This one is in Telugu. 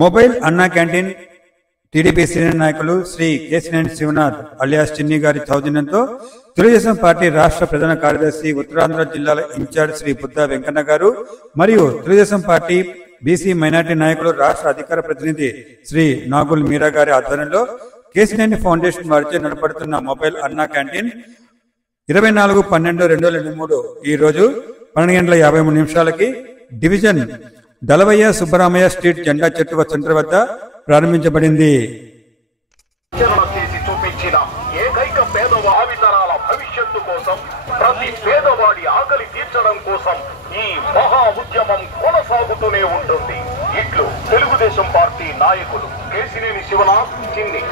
మొబైల్ అన్నా క్యాంటీన్ టీడీపీ సీనియర్ నాయకులు శ్రీ కేశినేని శివనాథ్ అలియాస్ చిన్ని గారి సౌజన్యంతో తెలుగుదేశం పార్టీ రాష్ట్ర ప్రధాన కార్యదర్శి ఉత్తరాంధ్ర జిల్లాల ఇన్ఛార్జ్ శ్రీ బుద్ధ వెంకన్న గారు మరియు తెలుగుదేశం పార్టీ బీసీ మైనార్టీ నాయకులు రాష్ట్ర అధికార ప్రతినిధి శ్రీ నాగుల్ మీరా గారి ఆధ్వర్యంలో కేశినేని ఫౌండేషన్ వారిచే నడపడుతున్న మొబైల్ అన్నా క్యాంటీన్ 24/12/2023 ఈ రోజు 12:53 డివిజన్ దళవయ్య సుబ్బరామయ్య స్ట్రీట్ జెండా చెట్టు సెంటర్ వద్ద ప్రారంభించబడింది. ఏకైక పేదవాడి తరాల భవిష్యత్తు కోసం, ప్రతి పేదవాడి ఆకలి తీర్చడం కోసం ఈ మహా ఉద్యమం కొనసాగుతూనే ఉంటుంది. ఇట్లు తెలుగుదేశం పార్టీ నాయకులు కేశినేని శివనాథ్ చిన్ని.